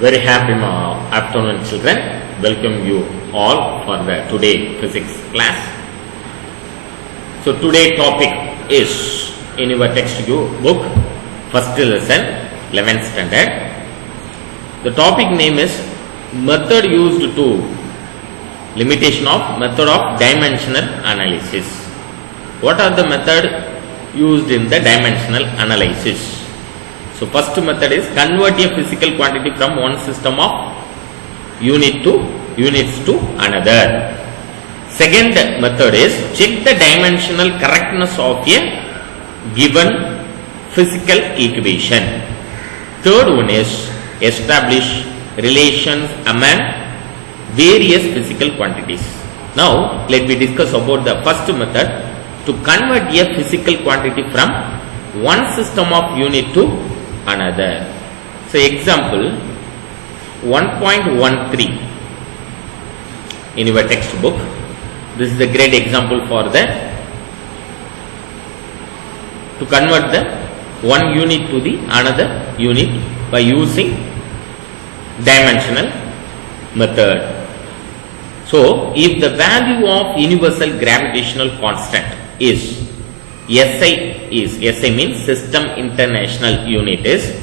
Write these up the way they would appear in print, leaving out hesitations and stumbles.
Very happy afternoon, children. Welcome you all for the today physics class. So today topic is in your textbook, first lesson, 11th standard. The topic name is method used to limitation of method of dimensional analysis. What are the method used in the dimensional analysis? So first method is convert a physical quantity from one system of units to another. Second method is check the dimensional correctness of a given physical equation. Third one is establish relations among various physical quantities. Now let me discuss about the first method to convert a physical quantity from one system of unit to another. So example 1.13 in your textbook. This is a great example for the to convert the one unit to the another unit by using dimensional method. So if the value of universal gravitational constant is SI means system international unit is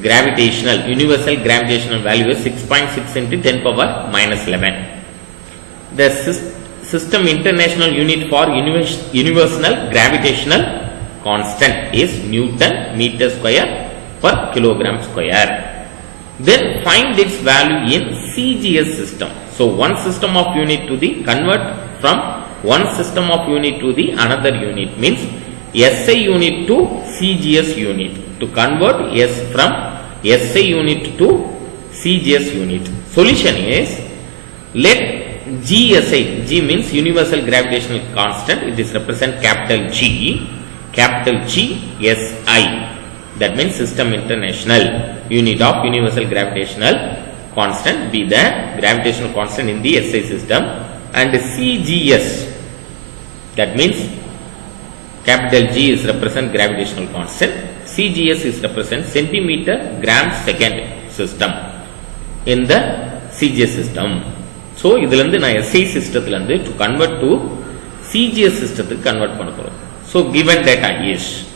gravitational universal gravitational value is 6.6 into 10 power minus 11. The system international unit for universal gravitational constant is Newton meter square per kilogram square. Then find its value in CGS system. So one system of unit to the convert from one system of unit to the another unit means SI unit to CGS unit. To convert S from SI unit to CGS unit. Solution is let GSI, G means universal gravitational constant, it is represent capital G SI, that means system international unit of universal gravitational constant be the gravitational constant in the SI system, and CGS, that means capital G is represent gravitational constant, CGS is represent centimeter gram second system in the CGS system. So idhilande na SI systemthilande to convert to CGS systemthukku convert panna. So given data is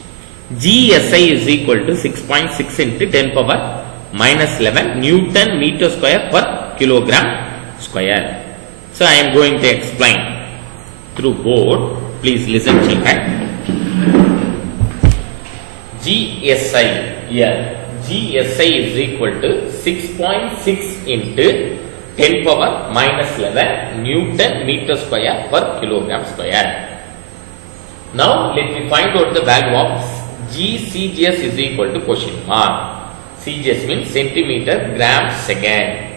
GSI is equal to 6.6 into 10 power minus 11 Newton meter square per kilogram square. So I am going to explain through board. Please listen, children. GSI here. GSI is equal to 6.6 into 10 power minus 11 Newton meter square per kilogram square. Now let me find out the value of GCGS is equal to question mark. CGS means centimeter gram second.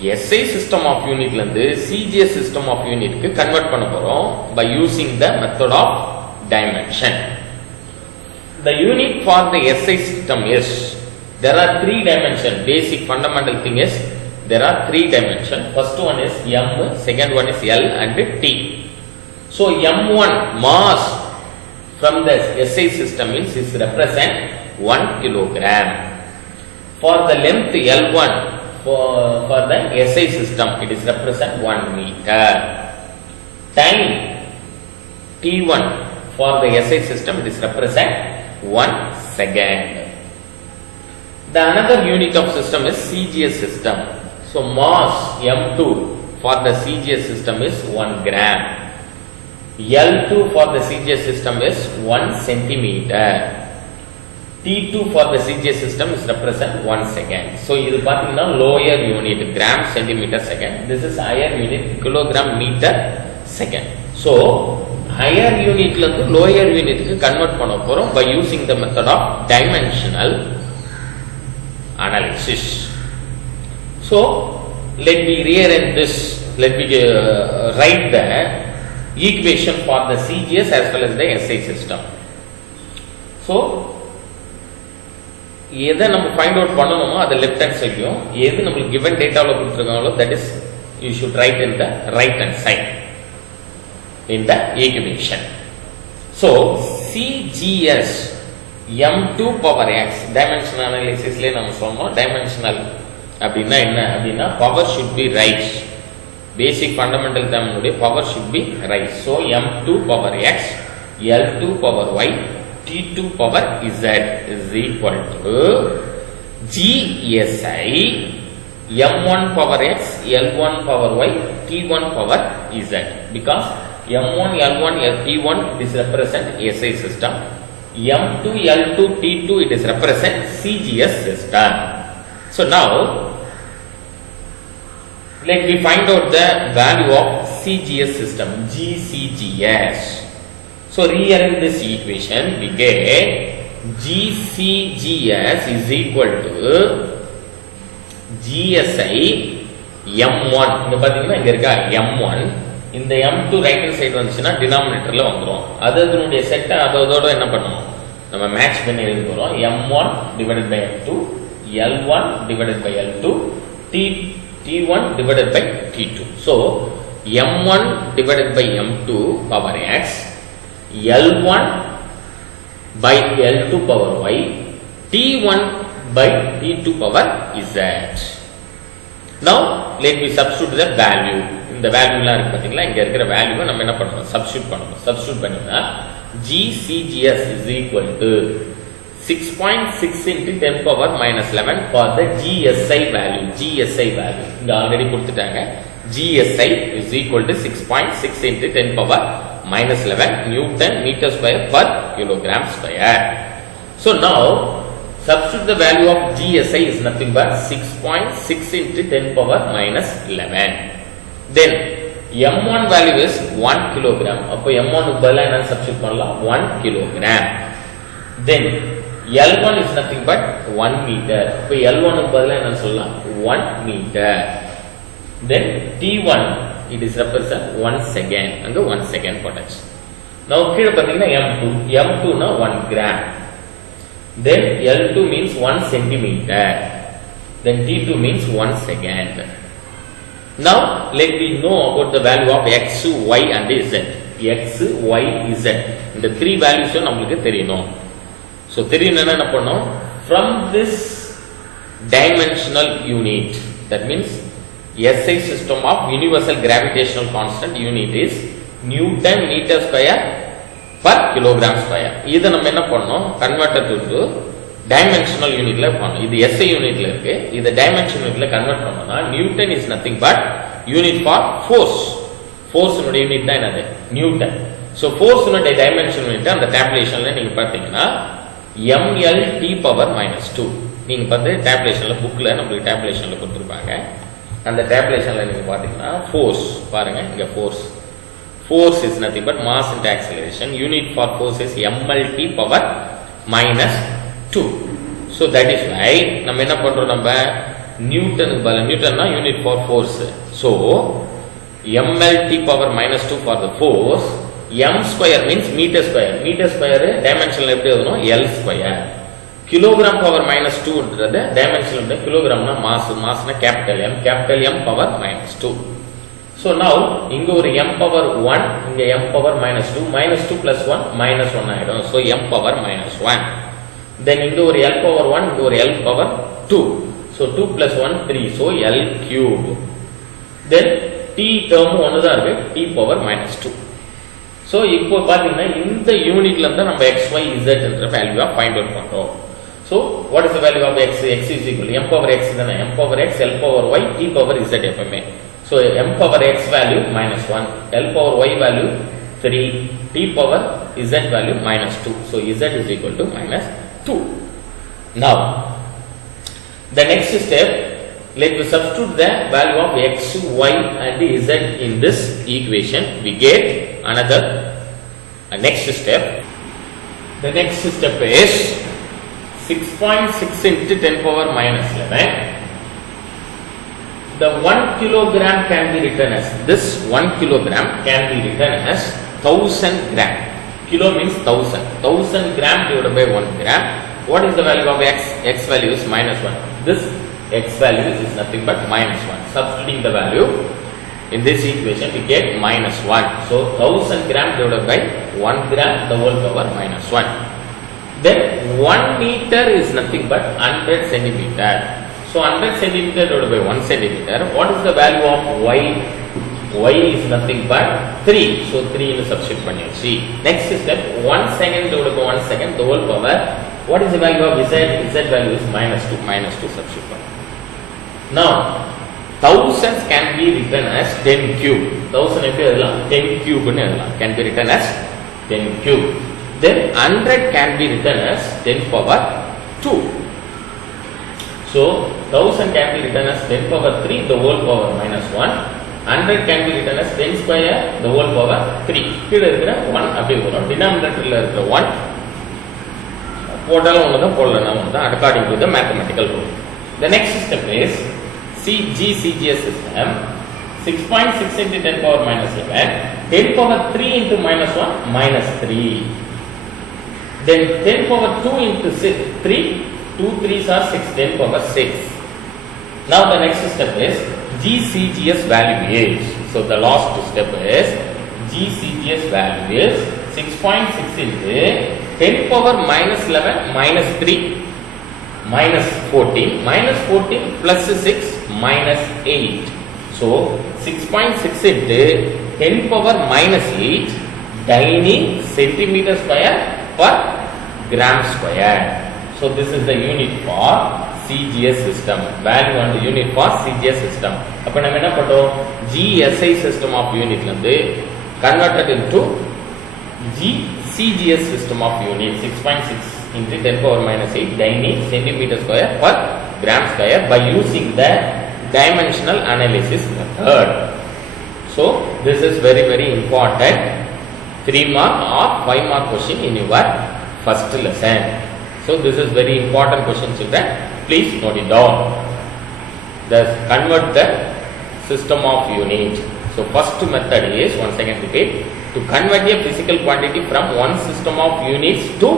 SI system of unit lande CGS system of unit ku convert panna porom by using the method of dimension. The unit for the SI system is there are three dimension. Basic fundamental thing is there are three dimension. First one is M, second one is L and T. So M1 mass from the SI system means is represent 1 kilogram. For the length L1 for the SI system it is represent 1 meter. Time T1 for the SI system it is represent 1 second. The another unit of system is CGS system. So mass M2 for the CGS system is 1 gram. L2 for the CGS system is 1 centimeter. T2 for the CGS system is represent 1 second. So இது பாத்தீங்கன்னா lower unit gram centimeter second. This is higher unit kilogram meter second. So higher unit la irundhu lower unit ku convert பண்ண போறோம் by using the method of dimensional analysis. So let me rearrange this. Let me write the equation for the CGS as well as the SI system. So எதை நம்ம find out பண்ணணுமோ அதை left hand சைட்லையும் எது நம்மளுக்கு given டேட்டாவில் கொடுத்துருக்காங்களோ that is you should write in the right hand side in the equation. So CGS m2 power x dimensional analysis ல நம்ம சொன்னோம் dimensional அப்படினா என்ன அப்படினா power should be right. Basic fundamental term உடைய power should be right. So m2 power x L2 power y T2 power z is equal to GSI m1 power x L1 power y T1 power z, because m1 L1 T1 this represent SI system, m2 L2 T2 it is represent CGS system. So now let me find out the value of CGS system, GCGS. So rearrange this equation, we get GCGS is equal to GSI M1. இங்க பாத்தீங்கன்னா இங்க இருக்கா M1, இந்த M2 right hand side வந்துச்சுன்னா டினாமினேட்டர்ல வந்துரும். அதனுடைய செட்டை அதோட என்ன பண்ணுவோம், நம்ம மேட்ச் பண்ணி எழுத போறோம். M1 divided by M2, L1 divided by L2, T1 divided by T2. So M1 divided by M2 power x, L1 by L2 power y, T1 by T2 power z. Now let me substitute the value. இந்த value எல்லாம் இருக்கு பாத்தீங்களா, இங்க இருக்கிற வேல்யூவை நம்ம என்ன பண்றோம், சப்ஸ்டிட்யூட் பண்றோம். சப்ஸ்டிட்யூட் பண்ணினா GCGS is equal to 6.6 into 10 power minus 11 for the GSI value. GSI value இங்க ஆல்ரெடி கொடுத்துட்டாங்க. GSI is equal to 6.6 into 10 power minus 11 Newton meter square per kilogram square. So now substitute the value of GSI is nothing but 6.6 into 10 power minus 11. Then M1 value is 1 kilogram. அப்போ M1 க்கு பதிலா என்ன substitute பண்ணலாம், 1 kilogram. Then L1 is nothing but 1 meter. அப்போ L1 க்கு பதிலா என்ன சொல்லலாம், 1 meter. Then T1 it is represent 1 second. அங்க 1 second போட்டாச்சு. Now கீழ பாத்தீங்கன்னா M2 னா 1 gram. Then L2 means 1 centimeter. Then T2 means 1 second. Now let me know about the value of x, y and z. X, y, z. இந்த 3 values நமக்கு தெரியணும். So தெரியணும்னா என்ன பண்ணணும், from this dimensional unit, that means SI system of universal gravitational constant unit is Newton meter square per kilogram square. இத நம்ம என்ன பண்ணணும், converted to dimensional unitல பண்ணணும். இது SI unitல இருக்கு, இத dimensional unitல கன்வர்ட் பண்ணனும்னா Newton is nothing but unit for force. Force உடைய யூனிட் தான் என்னது, நியூட்டன். So force உடைய dimensional unit அந்த tabulationல நீங்க பாத்தீங்கன்னா mLT power minus 2. நீங்க பாத்து tabulationல bookல நமக்கு tabulationல கொடுத்திருப்பாங்க. அந்த tabulationல நீங்க பாத்தீங்கன்னா force பாருங்க, இங்க force is nothing but mass into acceleration. Unit for force is mLT power minus 2. So that is why நம்ம என்ன பண்றோம், நம்ம நியூட்டனுக்கு பதிலா, நியூட்டன்னா unit for force. So mLT power minus 2 for the force. m square means meter square. Meter square dimensional எப்படி எழுதணும், L square. Kilogram power minus 2 ன்றது dimensional கிலோகிராம்னா மாஸ்னா capital M power minus 2. So now இங்க ஒரு m power 1, இங்க m power minus 2, minus 2 plus 1 minus 1 ஆயிடும். So m power minus 1. Then இங்க ஒரு L power 1, இங்க ஒரு L power 2. So 2 plus 1 3. So L cube. Then T term ஒன்னு தான் இருக்கு, T power minus 2. So இப்போ பாத்தீங்கன்னா இந்த யூனிட்ல இருந்து நம்ம x, y, z என்ற வேல்யூவை ஃபைண்ட் அவுட் பண்றோம். So what is the value of x? X is equal to m power x தானே, m power x, L power y, T power z எப்பவுமே. So m power x value minus 1, L power y value 3, T power z value minus 2. So z is equal to minus 2. Now the next step, let me substitute the value of x, y and z in this equation. We get another next step. The next step is 6.6 into 10 power minus 11. The 1 kilogram can be written as, this 1 kilogram can be written as 1000 gram. Kilo means 1000. 1000 gram divided by 1 gram. What is the value of x? X value is minus 1. This x value is nothing but minus 1. Substituting the value in this equation, we get minus 1. So 1000 gram divided by 1 gram the whole power minus 1. Then 1 meter is nothing but 100 centimeter. So 100 centimeter divided by 1 centimeter. What is the value of y? Y is nothing but 3. So 3 in substitute பண்ணியாச்சு. Next step, 1 second divided by 1 second, the whole power. What is the value of z? Z value is -2 substitute பண்ணு. Now, thousands can be written as 10 cube. 1000 எப்படி எழுதலாம்? 10 cube ன்னு எழுதலாம். Can be written as 10 cube. Then 100 can be written as 10 power 2. So 1000 can be written as 10 power 3, the whole power -1. 100 can be written as 10 square, the whole power 3. கீழ இருக்கிற 1 அப்படி வரும். டினாமினேட்டர்ல இருக்கிற 1 போட்டாலும் ஒன்று தான், போடலனா ஒன்று தான், according to the mathematical rule. The next step is CGS system. 6.6 into 10 power -11, 10 power 3 into -1, -3. Then 10 power 2 into 3, 2 3s are 6, 10 power 6. Now the next step is GCGS value is, so the last step is GCGS value is 6.6 into 10 power -11 -3 -14, -14 plus 6 -8. So 6.6 into 10 power -8 dyning centimeter square per gram square. So this is the unit for CGS system. Value and unit for CGS system. அப்ப நம்ம என்ன பண்றோம்? GSI system of unit ல இருந்து converted into CGS system of unit. 6.6 into 10 power -8 dyning centimeter square per gram square by using the dimensional analysis method. So this is very important 3 mark or 5 mark question in your first lesson. So this is very important question, children. Please note it down. Thus convert the system of unit. So first method is, once again repeat, to convert a physical quantity from one system of units to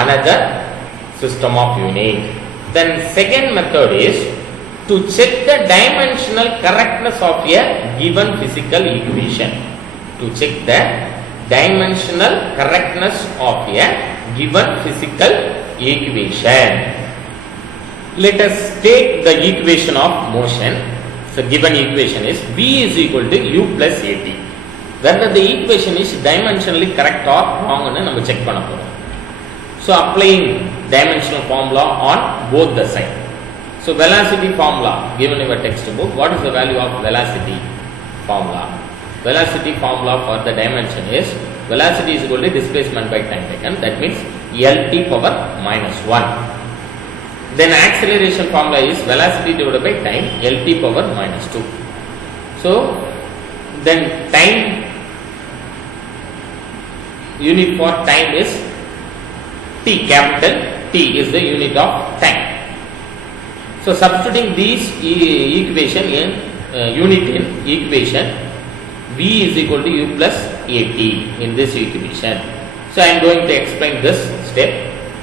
another system of unit. Then second method is to check the dimensional correctness of a given physical equation. To check the dimensional correctness of a given physical equation. Let us take the equation of motion. So given equation is V is equal to U plus AT. Whether the equation is dimensionally correct or wrong ன்னு நம்ம check பண்ண போறோம். So applying dimensional formula on both the side. So velocity formula given in your textbook. What is the value of velocity formula? Velocity formula for the dimension is velocity is equal to displacement by time taken. That means LT power -1. Then acceleration formula is velocity divided by time, LT power -2. So then time, unit for time is T, capital T is the unit of time. So substituting these equation in unit in equation, V is equal to U plus AT in this equation. So I am going to explain this step.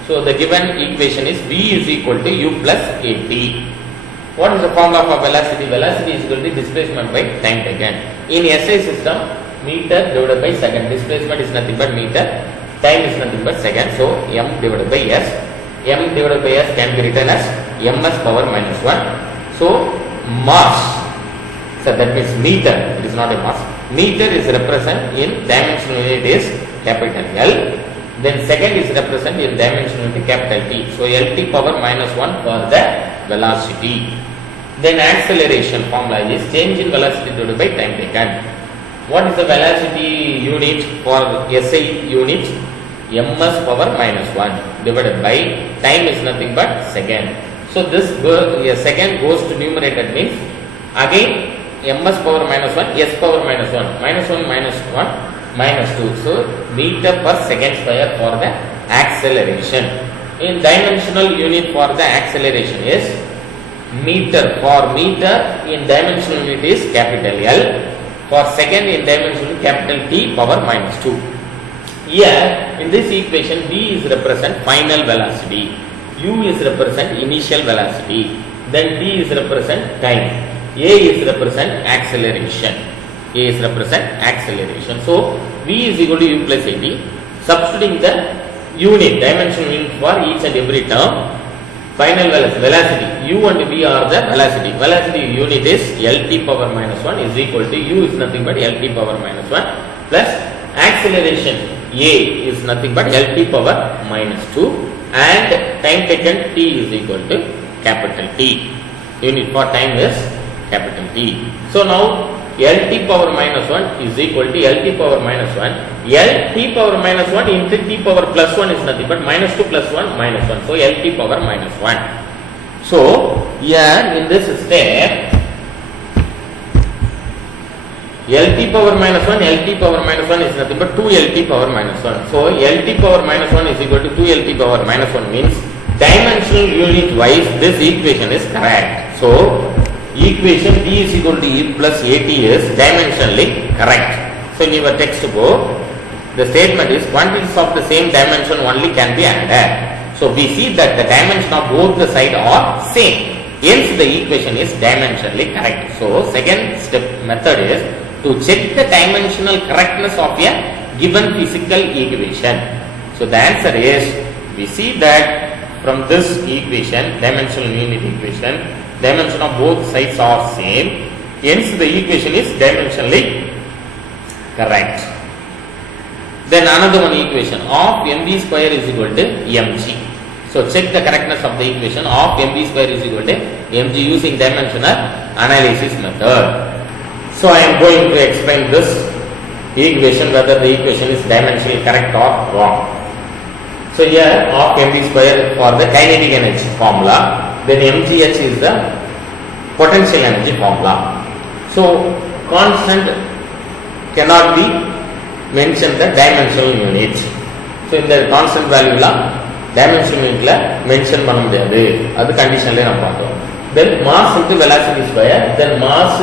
So the given equation is V is equal to U plus AT. What is the formula for velocity? Velocity is equal to displacement by time taken. In SI system, meter divided by second. Displacement is nothing but meter. Time is nothing but second. So M divided by S. M divided by S can be written as ms power -1. So mass. So that means meter. It is not a mass. Meter is represent in dimensional unit is capital L. Then second is represent in dimensional unit capital T. So LT power -1 for the velocity. Then acceleration formula is change in velocity divided by time taken. What is the velocity unit for SI unit? ms power -1 divided by time is nothing but second. So this second goes to numerator, means again ms power -1, s power -1, -1 -2. So meter per second square for the acceleration. In dimensional unit for the acceleration is meter. For meter in dimensional unit is capital L. For second in dimensional capital T power -2. Here in this equation V is represent final velocity, U is represent initial velocity, then T is represent time, A is represent acceleration. A is represent acceleration. So V is equal to U plus AT. Substituting the unit, dimensional unit for each and every term. Final velocity, u and v are the velocity. Velocity unit is Lt power minus 1 is equal to u is nothing but Lt power minus 1 plus acceleration a is nothing but Lt power minus 2 and time taken t is equal to capital T. Unit for time is capital T. So now Lt power minus 1 is equal to Lt power minus 1. Lt power minus 1 into t power plus 1 is nothing but minus 2 plus 1 minus 1. So Lt power minus 1. So here in this step, Lt power minus 1, Lt power minus 1 is nothing but 2 Lt power minus 1. So Lt power minus 1 is equal to 2 Lt power minus 1 means dimensional unit wise this equation is correct. So equation d is equal to e plus at is dimensionally correct. So in your textbook, the statement is quantities of the same dimension only can be added. So we see that the dimension of both the sides are same. Hence the equation is dimensionally correct. So second step method is to check the dimensional correctness of a given physical equation. So the answer is, we see that from this equation, dimensional unit equation, dimension of both sides are same. Hence the equation is dimensionally correct. Then another one equation of mv square is equal to mg. So check the correctness of the equation of mv square is equal to mg using dimensional analysis method. So I am going to explain this equation, whether the equation is dimensionally correct or wrong. So here of mv square for the kinetic energy formula, then mgh is the potential energy formula. So constant cannot be mentioned the dimensional unit. So in the constant value la dimensional unit la mention பண்ண முடியாது, அது கண்டிஷன்ல நம்ம பார்த்தோம். Then mass into velocity square, then mass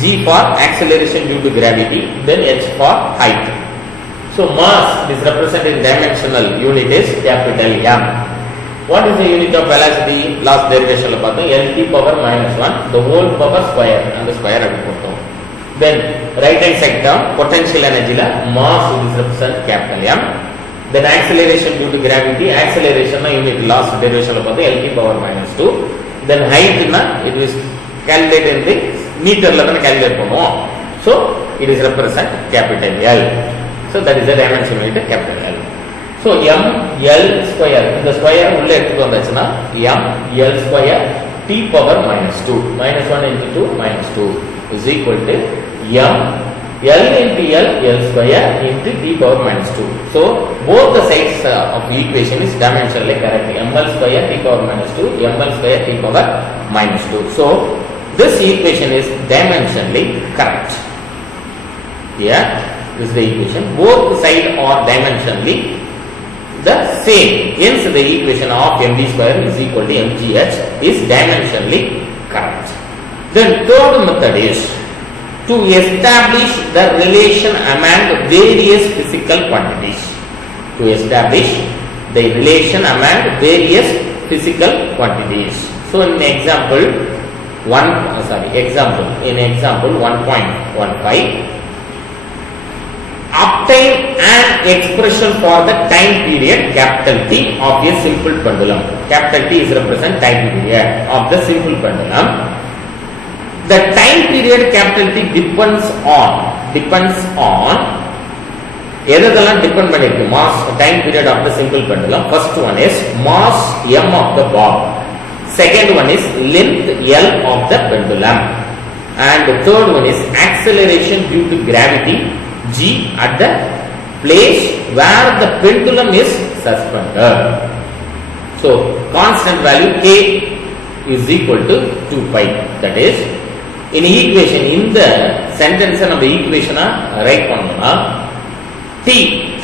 g for acceleration due to gravity, then h for height. So mass is represented in dimensional unit is capital M. What is the unit of velocity? Last derivation la பார்த்தோம், Lt power minus 1 the whole power square and the square அப்படி போட்டோம். Then right hand side term potential energy la mass is represent capital M. Then acceleration due to gravity, acceleration na unit last derivation la பார்த்தோம் Lt power minus 2. Then height na it is calculated in the meter la தான் calculate பண்ணுவோம். So it is represent capital L. So that is the dimension unit capital L. So m L square, இந்த square உள்ள எடுத்துட்டு வந்தாச்சுன்னா m L square t power minus 2 minus 1 into 2 minus 2 is equal to m L into L L square into t power minus 2. So both the sides of the equation is dimensionally correct. ml square t power minus 2 ml square t power minus 2. So this equation is dimensionally correct. Yeah, this is the equation. Both sides are dimensionally the same. Hence the equation of mv square is equal to mgh is dimensionally correct. Then third method is to establish the relation among various physical quantities. To establish the relation among various physical quantities. So in example 1.15, obtain an expression for the time period capital T of a simple pendulum. Capital T is represent time period of the simple pendulum. The time period capital T depends on எதெல்லாம் depend பண்ணிருக்கு mass time period of the simple pendulum. First one is mass m of the bob, second one is length L of the pendulum, and the third one is acceleration due to gravity g at the place where the pendulum is suspended. So constant value k is equal to 2 pi. That is in equation, in the sentence நம்ம equation write பண்ணோம்னா t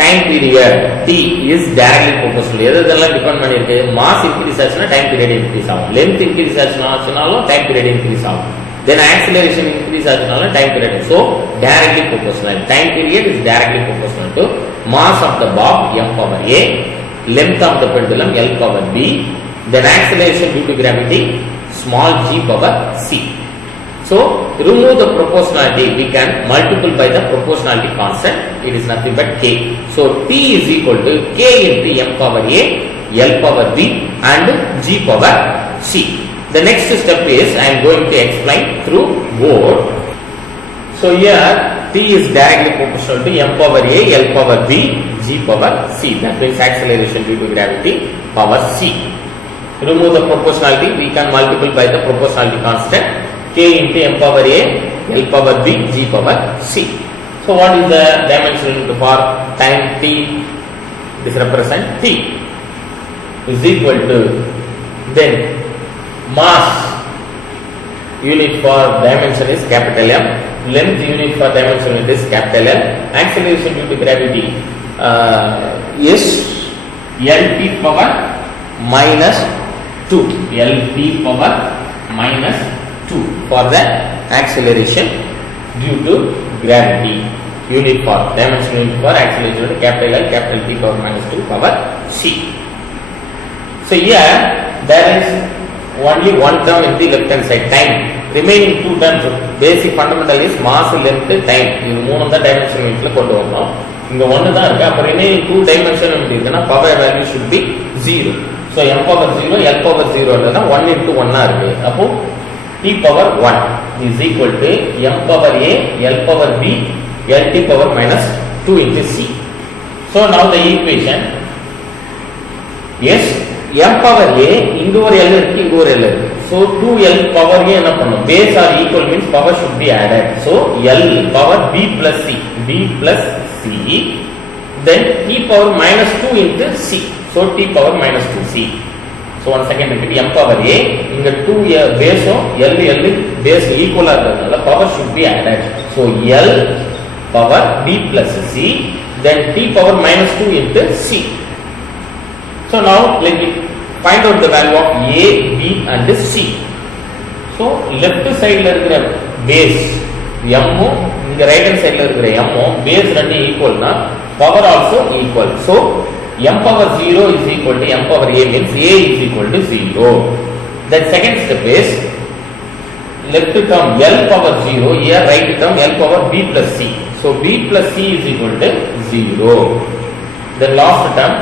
time period t is directly proportional. எதெல்லாம் depend பண்ணிருக்கு, mass increase ஆச்சுனா time period increase ஆகும், length increase ஆச்சுனாலும் time period increase ஆகும், then acceleration increase ஆச்சுனாலும் time period. So directly proportional. Time period is directly proportional to mass of the bob m power a, length of the pendulum L power b, then acceleration due to gravity small g power c. So remove the proportionality, we can multiply by the proportionality constant, it is nothing but k. So t is equal to k into m power a L power B and G power C. The next step is I am going to explain through board. So here T is directly proportional to M power A, L power B, G power C. That means acceleration due to gravity power C. Remove the proportionality, we can multiply by the proportionality constant K into M power A, L power B, G power C. So what is the dimension for time T? This represents T is equal to, then mass unit for dimension is capital M, length unit for dimension is capital L, acceleration due to gravity is LT power minus 2, LT power minus 2 for the acceleration due to gravity. Unit for dimension unit for acceleration to capital L, capital T power minus 2 power C. So here there is only one term in the left hand side, time. Remaining two terms, basic fundamental is mass, length, time. இது மூணு தான் dimension யூனிட்ல கொண்டு வரணும். இங்க ஒன்னு தான் இருக்கு. அப்ப remaining two dimension யூனிட் இருக்குன்னா power value should be 0. So m power 0, L power 0 ன்றதா 1 into 1 ஆ இருக்கு. அப்போ T power 1 is equal to m power A, L power B, LT power minus 2 into C. So now the equation is m power A, இங்க ஒரு L இருக்கு, இங்க ஒரு L இருக்கு. So 2L power A என்ன பண்ணும்? Base are equal means power should be added. So L power B plus C, B plus C, then T power minus 2 into C. So T power minus 2C. So once again repeat, m power A, இங்க 2 base L base equal ஆ இருக்கிறதுனால power should be added. So L power B plus C, then T power minus 2 into C. So now let me find out the value of A, B and C. So left side la irukra base m, inga right hand side la irukra m, base rendu equal na power also equal. So m power 0 is equal to m power A means A is equal to 0. Then second step is left term L power 0, here right term L power B plus C. So B plus C is equal to 0. Then last term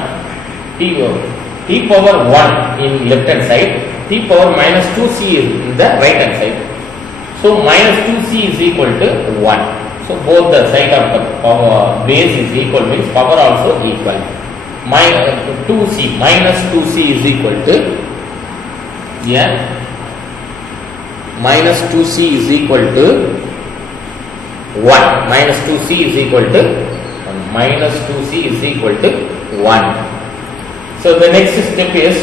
T power 1 in left hand side, T power minus 2C is in the right hand side. So minus 2C is equal to 1. So both the side of the power base is equal means power also equal. Minus 2C, minus 2C is equal to, yeah, minus 2C is equal to 1. Minus 2C is equal to 1. Minus 2C is equal to 1. So the next step is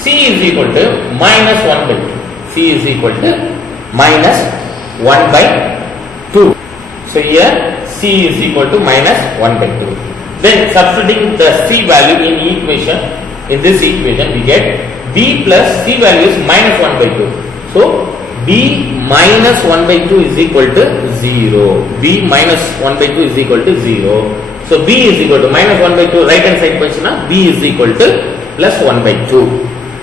C is equal to minus 1 by 2. C is equal to minus 1 by 2. So here C is equal to minus 1 by 2. Then substituting the C value in equation, in this equation we get B plus C value is minus 1 by 2. So B minus 1 by 2 is equal to 0. B minus 1 by 2 is equal to 0. So B is equal to minus 1 by 2, right hand side question, B is equal to plus 1 by 2.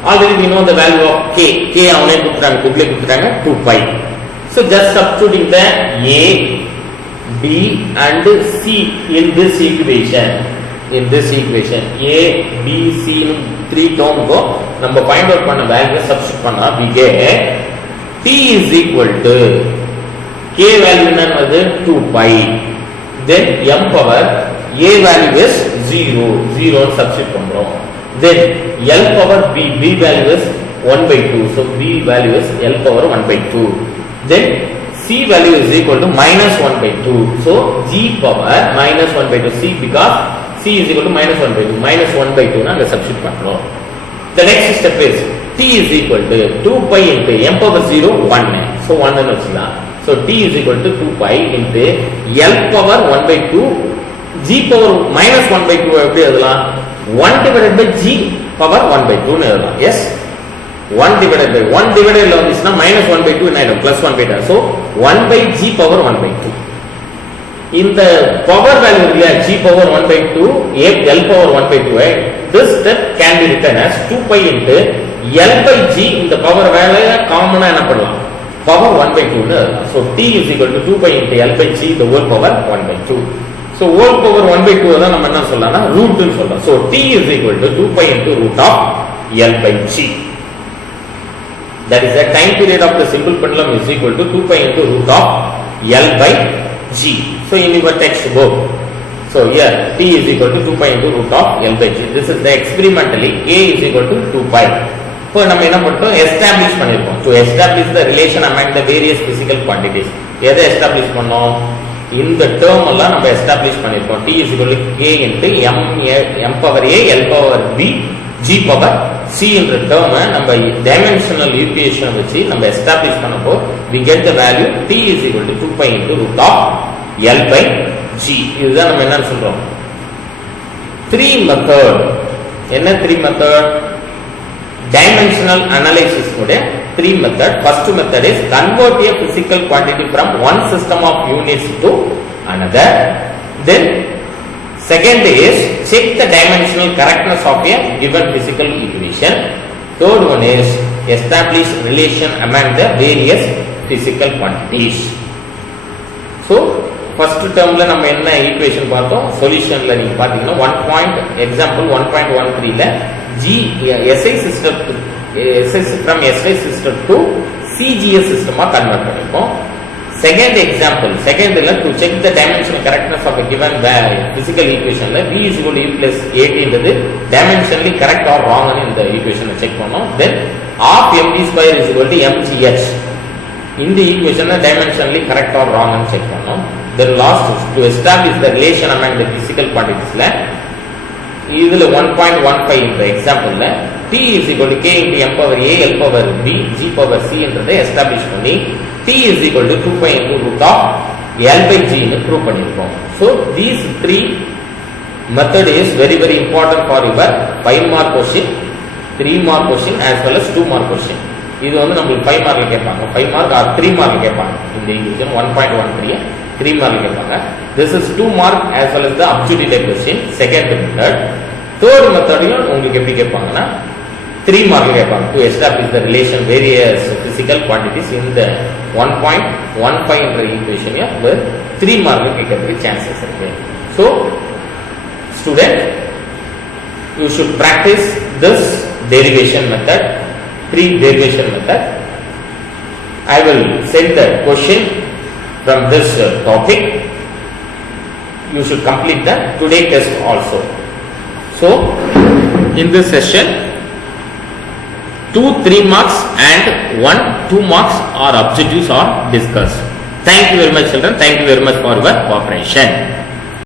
Already we know the value of K. K avane kuduthiranga 2 pi. So just substituting the A, B and C in this equation. In this equation A, B, C in 3 term go நம்ம find out பண்ண value substitute பண்ணா we get T is equal to K value என்னது 2 pi. Then m power A value is 0, 0 substitute பண்றோம். Then L power B, B value is 1 by 2. So B value is L power 1 by 2. Then C value is equal to minus 1 by 2. So G power minus 1 by 2. C because C is equal to minus 1 by 2. Minus 1 by 2 na the substitute பண்றோம். The next step is T is equal to 2 pi into m power 0, 1. So 1 ன்னு வச்சுக்கலாம். So T is equal to 2 pi into L power 1 by 2, G power minus 1 by 2 எப்படி எழுதலாம்? 1 divided by G power 1 by 2 ன்னு எழுதலாம். Yes, 1 divided by 1 divided ல வந்துச்சுன்னா minus 1 by 2 என்ன ஆயிடும்? Plus 1 by 2. So 1 by G power 1 by 2. இந்த power value இல்லையா, G power 1 by 2, L power 1 by 2, this step can be written as 2 pi into L by G. இந்த power value காமனா என்ன பண்ணலாம்? Power 1 by 2 ன்னு. So T is equal to 2 pi into L by G the whole power 1 by 2. So whole power 1 by 2 தான் நம்ம என்ன சொல்லலாம்னா root னு சொல்றோம். So t is equal to 2 pi into root of L by G. That is the time period of the simple pendulum is equal to 2 pi into root of L by G. So in your textbook, so here t is equal to 2 pi into root of L by G. This is the experimentally k is equal to 2 pi. இப்போ நம்ம என்ன பண்ணிட்டோம், establish பண்ணிருக்கோம். To establish the relation among the various physical quantities. எதை establish பண்ணோம், இந்த term எல்லாம் நம்ம எஸ்டாப்ளிஷ் பண்ணிருக்கோம். t is equal to k into m power a l power b g power c என்ற டேர்மை நம்ம டைமென்ஷனல் ஈக்குவேஷனை வச்சு நம்ம எஸ்டாப்ளிஷ் பண்ணப்போ we get the value t is equal to 2 pi into root of L by G. இதுதான் நம்ம என்ன சொல்றோம், 3 மெத்தட். என்ன 3 மெத்தட், dimensional analysis உடைய 3 method. First method is convert a physical quantity from one system of units to another. Then second is check the dimensional correctness of a given physical equation. Third one is establish relation among the various physical quantities. So first term la நம்ம என்ன equation பார்த்தோம், சொல்யூஷன்ல நீங்க பாத்தீங்கன்னா 1.13 ல SI system from SI system to CGS system convert பண்ணிருக்கோம். Second example, second ல to check the dimensional correctness of a given physical equation ல V is equal to E plus 8 என்றது dimensionally correct or wrong னு இந்த equation check பண்ணோம். Then half mv square is equal to mgh, இந்த equation ல dimensionally correct or wrong னு check பண்ணோம். Then last to establish the relation among the physical quantities ல இதுல 1.15 இந்த எக்ஸாம்பிள்ல t is equal to k into m power a l power b g power c என்றதை establish பண்ணி t is equal to 2 pi into root of L by G னு prove பண்ணிருக்கோம். So these 3 method is very very important for your 5 mark question, 3 mark question as well as 2 mark question. இது வந்து நமக்கு 5 மார்க்ல கேட்பாங்க, 5 mark R 3 மார்க்ல கேட்பாங்க. இந்த equation 1.13 3 மார்க்ல கேட்பாங்க. This is 2 mark as well as the objective type question, second method. Third method உங்களுக்கு எப்படி கேட்பாங்கன்னா 3 மார்க்ல கேட்பாங்க. To establish the relation various physical quantities in the 1.15 என்ற ஈக்குவேஷன் 3 மார்க்ல கேட்கிறதுக்கு chances இருக்கு. So student, you should practice this derivation method, 3 derivation method. I will send the question from this topic. You should complete the today test also. So in this session 2 3 marks and 1 2 marks or objectives are discussed. Thank you very much children, thank you very much for your cooperation.